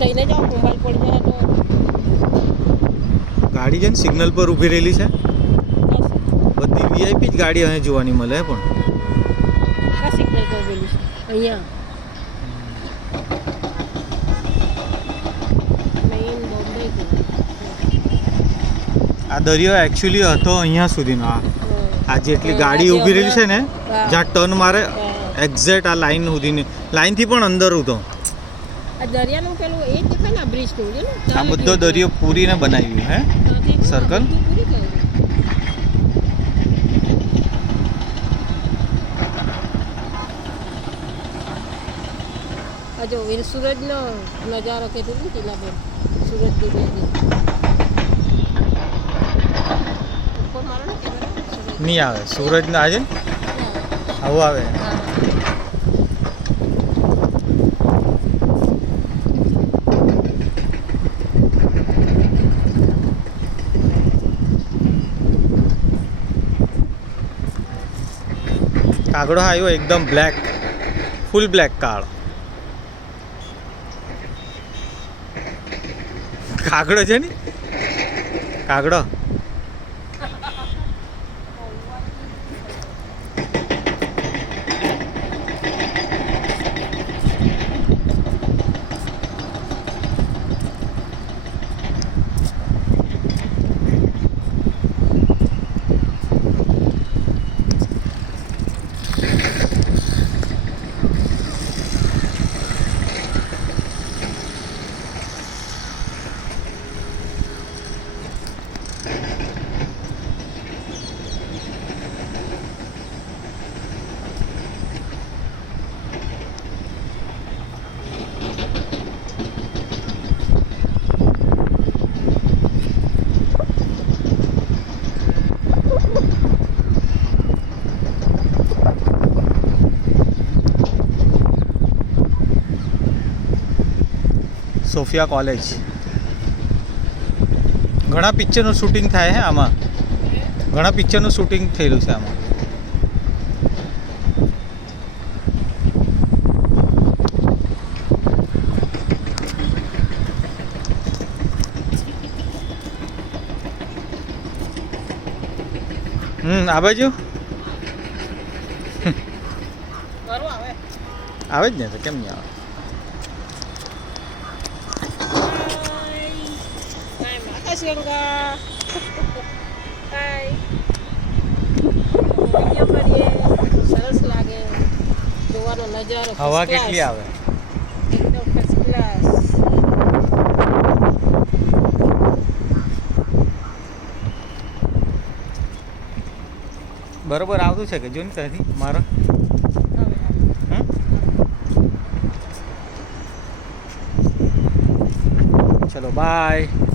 થઈને જાઓ મોબાઈલ પડી જાય તો ગાડી છે ને સિગ્નલ પર ઊભી રહેલી છે બધી વીઆઈપી જ ગાડી અહીં જોવાની મળે પણ આ સિગ્નલ પર ઉભેલી છે અહીંયા મેઇન બોમ્બે આ દરિયો એકચ્યુઅલી હતો અહીંયા સુધીનો આ જેટલી ગાડી ઊભી રહેલી છે ને જ્યાં ટર્ન મારે એક્ઝેક્ટ આ લાઈન સુધીની લાઈનથી પણ અંદર હતો આ દરિયાનું પેલું એ દેખાય ને બ્રિજ નું આ બધો દરિયો પૂરીને બનાવ્યું હે સર્કલ આ જો એ સૂરજનો નજારો કહેતું હતું ટીલાબેન સૂરજ ડૂબે ઉપર મારો ને કેમેરા નહીં આવે સૂરજ ના આજે આવું આવે કાગડો આવ્યો એકદમ બ્લેક ફૂલ બ્લેક કાળ કાગડો છે ને કાગડો સોફિયા કોલેજ ઘણા પિક્ચરનું શૂટિંગ થાય હે આમાં ઘણા પિક્ચરનું શૂટિંગ થયેલું છે આમાં આ બાજુ આવે જ ને તો કેમ નહીં આવે ગંગા હાય વિડીયો કરીએ સરસ લાગે જોવાનો નજારો હવા કેટલી આવે એકદમ ફર્સ્ટ ક્લાસ બરોબર આવતું છે કે જો ને ત્યાંથી મારો ચલો બાય